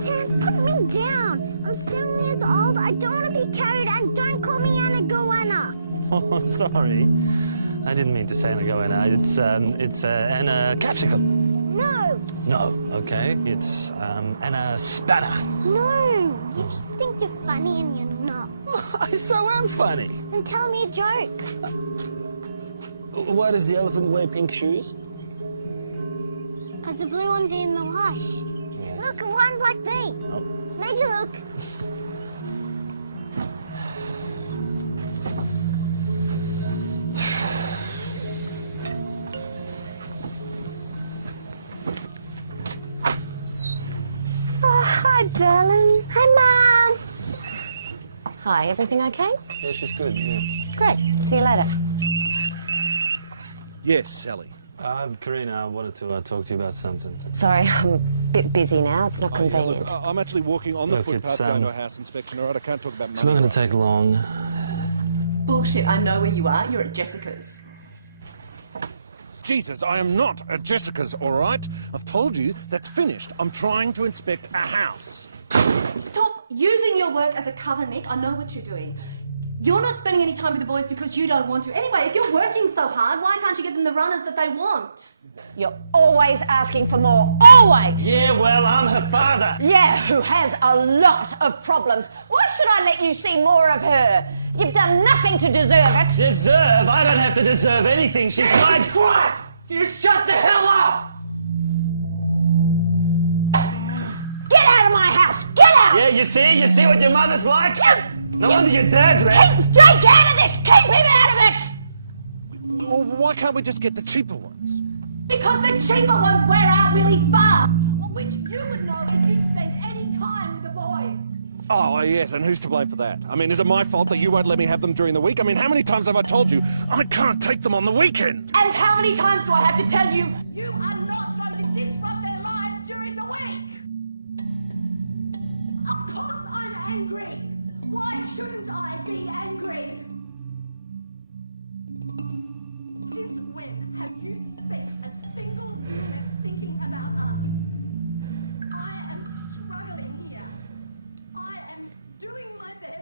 Dad, put me down. I'm 7 years old. I don't want to be carried, and don't call me Anna Goanna. Oh, sorry. I didn't mean to say Anna Goanna. It's Anna Capsicum. No. No, okay. It's Anna Spanner. No. You just think you're funny and you're not. I so am funny. Then tell me a joke. Why does the elephant wear pink shoes? Because the blue one's in the wash. Yeah. Look, one's like me. Oh. Made you look. Oh, hi, darling. Hi, Mum. Hi, everything okay? Yeah, she's good, yeah. Great. See you later. Yes, Sally. Karina, I wanted to talk to you about something. Sorry, I'm a bit busy now. It's not Yeah, convenient. look, I'm actually walking on the Look, footpath it's, going to a house inspection, all right? I can't talk about It's not money. going to take long. Bullshit, I know where you are. You're at Jessica's. Jesus, I am not at Jessica's, all right? I've told you that's finished. I'm trying to inspect a house. Stop using your work as a cover, Nick. I know what you're doing. You're not spending any time with the boys because you don't want to. Anyway, if you're working so hard, why can't you get them the runners that they want? You're always asking for more. Always! Yeah, well, I'm her father. Yeah, who has a lot of problems. Why should I let you see more of her? You've done nothing to deserve it. Deserve? I don't have to deserve anything. She's my... Christ! You shut the hell up! Get out of my house! Get out! Yeah, you see what your mother's like? No wonder your dad left. Keep Jake out of this! Keep him out of it! Well, why can't we just get the cheaper ones? Because the cheaper ones wear out really fast. Which you would know if you spent any time with the boys. Oh, yes, and who's to blame for that? I mean, is it my fault that you won't let me have them during the week? I mean, how many times have I told you I can't take them on the weekend? And how many times do I have to tell you?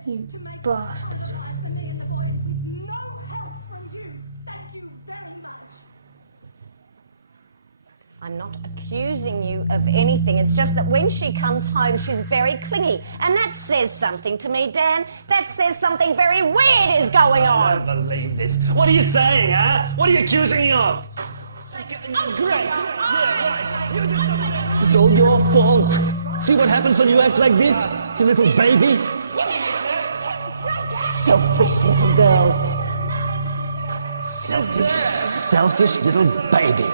You bastard. I'm not accusing you of anything. It's just that when she comes home, she's very clingy. And that says something to me, Dan. That says something very weird is going I on. don't believe this. What are you saying, huh? What are you accusing me of? Great. Yeah, right. You just... It's all your fault. See what happens when you act like this, you little baby? Selfish little girl. Selfish little baby.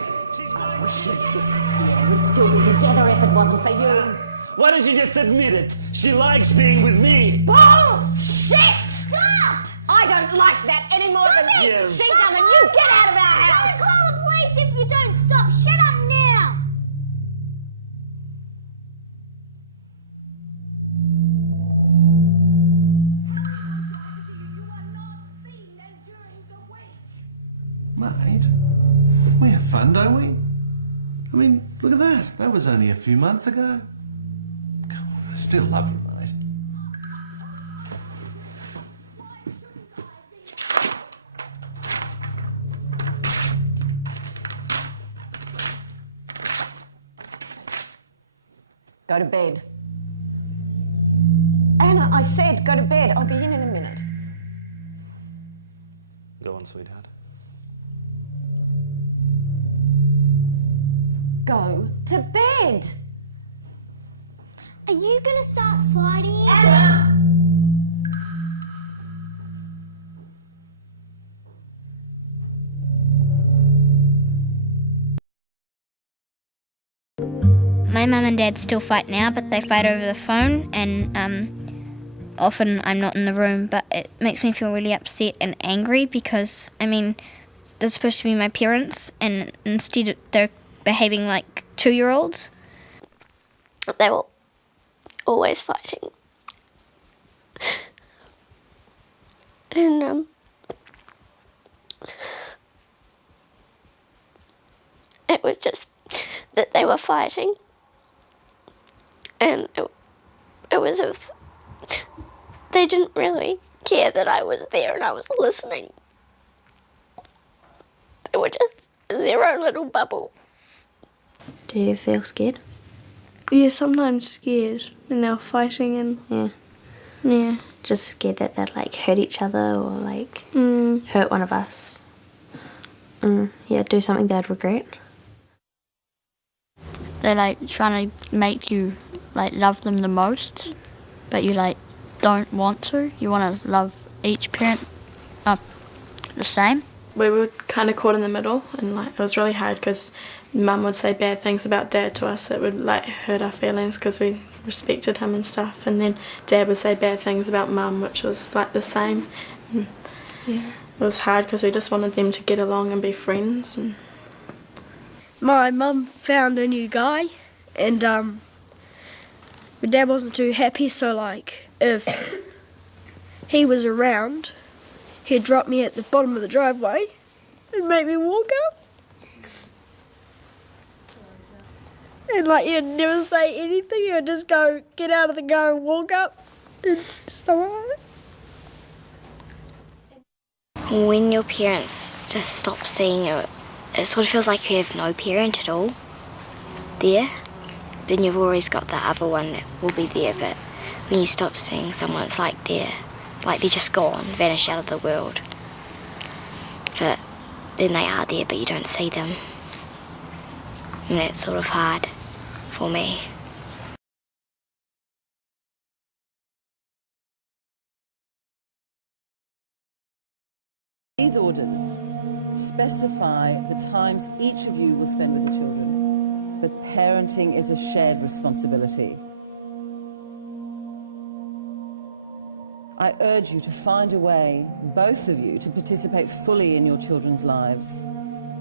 I wish you'd disappear. We'd still be together if it wasn't for you. Why don't you just admit it? She likes being with me. Bullshit! Stop! I don't like that any more than it! she doesn't. You get out of our house! I'll call the police if you don't stop. Shut up now. Mate, we have fun, don't we? I mean, look at that. That was only a few months ago. Come on, I still love you, mate. Go to bed. Anna, I said go to bed. I'll be in a minute. Go on, sweetheart. Go to bed. Are you going to start fighting? Anna! My mum and dad still fight now, but they fight over the phone, and often I'm not in the room, but it makes me feel really upset and angry because, I mean, they're supposed to be my parents, and instead they're behaving like 2-year-olds. They were always fighting. And it was just that they were fighting. was if they didn't really care that I was there and I was listening. They were just in their own little bubble. Do you feel scared? Yeah, sometimes scared when they were fighting and yeah. Just scared that they'd like hurt each other or like hurt one of us. Yeah, do something they'd regret. They're like trying to make you like love them the most, but you like don't want to. You want to love each parent the same. We were kind of caught in the middle, and like it was really hard because Mum would say bad things about Dad to us that would like hurt our feelings because we respected him and stuff, and then Dad would say bad things about Mum, which was like the same. And yeah, it was hard because we just wanted them to get along and be friends. And my mum found a new guy, and my dad wasn't too happy, so like if he was around, he'd drop me at the bottom of the driveway and make me walk up. And like he'd never say anything, he'd just go, get out of the car and walk up and stuff like that. When your parents just stop seeing you, it sort of feels like you have no parent at all there. Then you've always got the other one that will be there, but when you stop seeing someone, it's like they're just gone, vanished out of the world. But then they are there, but you don't see them. And that's sort of hard for me. These orders specify the times each of you will spend with the children, but parenting is a shared responsibility. I urge you to find a way, both of you, to participate fully in your children's lives.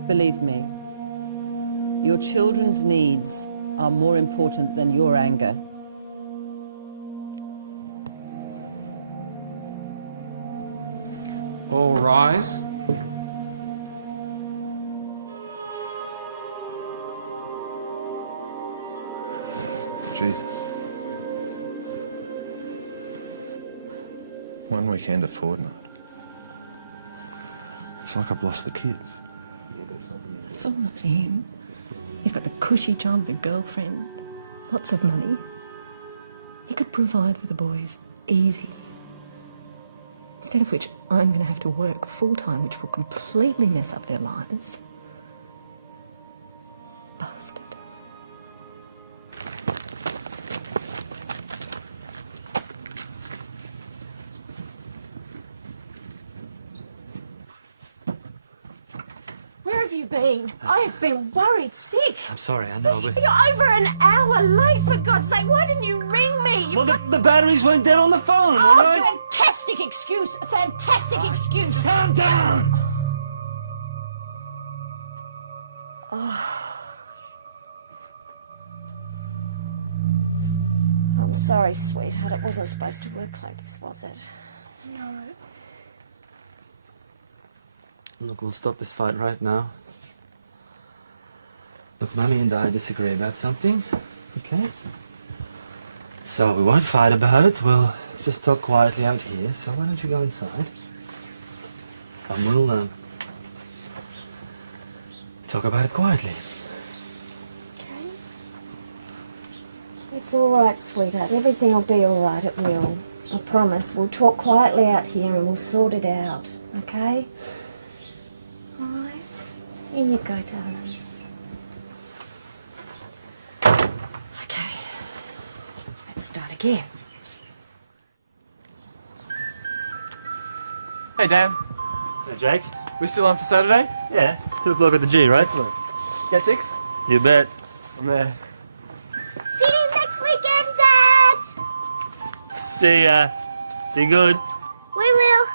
Believe me, your children's needs are more important than your anger. All rise. Jesus. One weekend a fortnight. It's like I've lost the kids. It's all not him. He's got the cushy job, the girlfriend, lots of money. He could provide for the boys, easy. Instead of which, I'm going to have to work full-time, which will completely mess up their lives. Bastard. Where have you been? I've been worried sick. I'm sorry, I know, but... You're over an hour late, for God's sake. Why didn't you ring me? Well, the batteries weren't dead on the phone, all right? Fantastic excuse. Fantastic excuse. Calm down! I'm sorry, sweetheart. It wasn't supposed to work like this, was it? No. Look, we'll stop this fight right now. Look, Mummy and I disagree about something, okay? So we won't fight about it. We'll just talk quietly out here. So why don't you go inside? And we'll talk about it quietly. Okay. It's all right, sweetheart. Everything will be all right. It will. I promise. We'll talk quietly out here and we'll sort it out, okay? All right? Here you go, darling. Okay. Let's start again. Hey, Dan. Hey, Jake. We still on for Saturday? Yeah, 2 o'clock at the G, right? Excellent. Get 6? You bet. I'm there. See you next weekend, Dad! See ya. Be good. We will.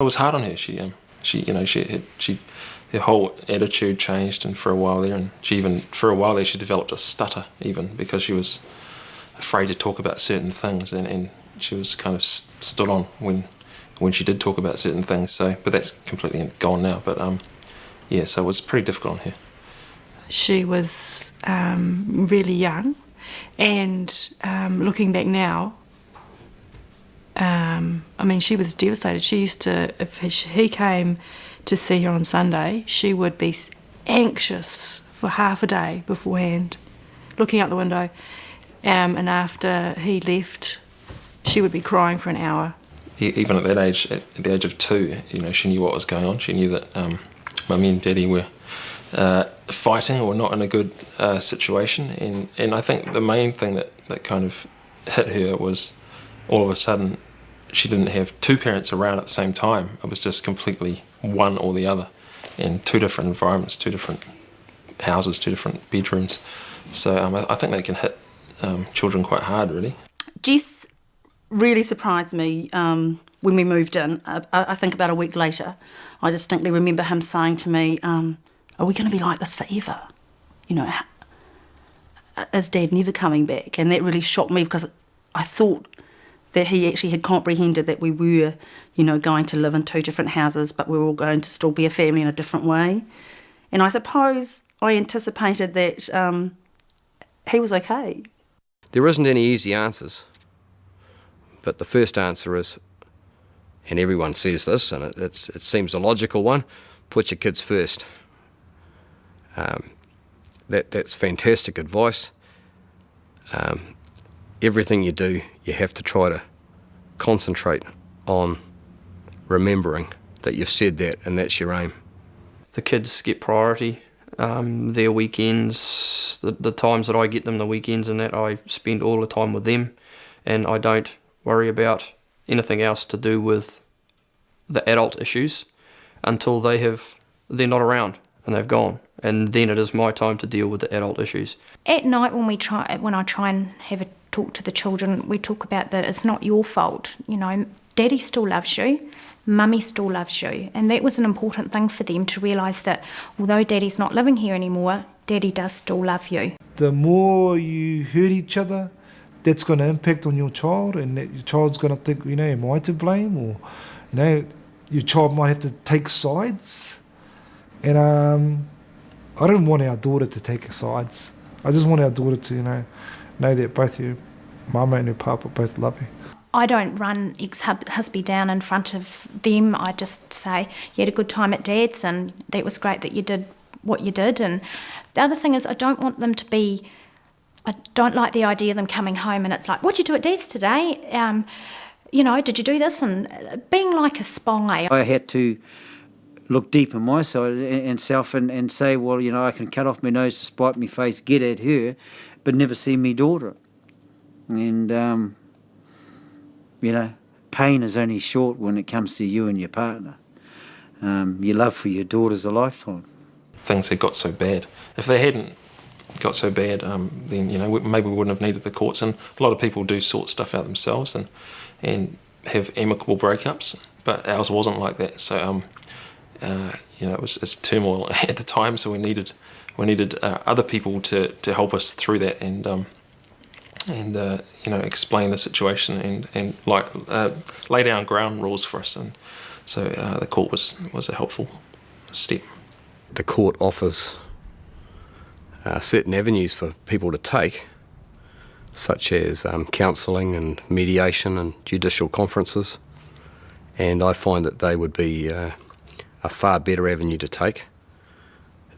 It was hard on her. She Her whole attitude changed, and for a while there, she developed a stutter even because she was afraid to talk about certain things, and she was kind of stood on when she did talk about certain things. So, but that's completely gone now. But so it was pretty difficult on her. She was really young, and looking back now, I mean, she was devastated. She used to, if he came to see her on Sunday, she would be anxious for half a day beforehand, looking out the window, and after he left, she would be crying for an hour. Even at that age, at the age of 2, she knew what was going on. She knew that Mummy and Daddy were fighting or not in a good situation, and I think the main thing that kind of hit her was all of a sudden she didn't have 2 parents around at the same time. It was just completely one or the other, in 2 different environments, 2 different houses, 2 different bedrooms. So I think that can hit children quite hard, really. Jess really surprised me when we moved in. I think about a week later, I distinctly remember him saying to me, are we going to be like this forever? Is Dad never coming back? And that really shocked me, because I thought that he actually had comprehended that we were, going to live in 2 different houses, but we were all going to still be a family in a different way. And I suppose I anticipated that he was okay. There isn't any easy answers, but the first answer is, and everyone says this, and it seems a logical one, put your kids first. That's fantastic advice. Everything you do, you have to try to concentrate on remembering that you've said that, and that's your aim. The kids get priority. Their weekends, the times that I get them, the weekends and that, I spend all the time with them, and I don't worry about anything else to do with the adult issues until they're not around and they've gone, and then it is my time to deal with the adult issues. At night when I try and have a talk to the children, we talk about that it's not your fault. Daddy still loves you, Mummy still loves you, and that was an important thing for them to realise, that although Daddy's not living here anymore, Daddy does still love you. The more you hurt each other, that's going to impact on your child, and that your child's going to think, am I to blame? Or, your child might have to take sides. And I don't want our daughter to take sides. I just want our daughter to, know that both your mama and your papa both love you. I don't run ex-husband down in front of them. I just say, you had a good time at Dad's, and that was great that you did what you did. And the other thing is, I don't want them to be, I don't like the idea of them coming home and it's like, what'd you do at Dad's today? Did you do this? And being like a spy. I had to look deep in my side and self and say, well, I can cut off my nose to spite my face, get at her, but never see me daughter. And, pain is only short when it comes to you and your partner. Your love for your daughter's a lifetime. Things had got so bad. If they hadn't got so bad, then maybe we wouldn't have needed the courts. And a lot of people do sort stuff out themselves and have amicable breakups, but ours wasn't like that. So it's turmoil at the time. So we needed other people to help us through that and explain the situation and lay down ground rules for us. And so the court was a helpful step. The court offers certain avenues for people to take, such as counselling and mediation and judicial conferences, and I find that they would be a far better avenue to take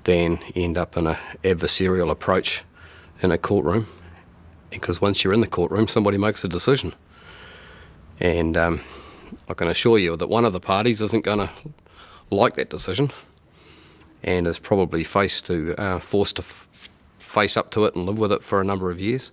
than end up in an adversarial approach in a courtroom, because once you're in the courtroom, somebody makes a decision. And I can assure you that one of the parties isn't going to like that decision and is probably forced to face up to it and live with it for a number of years.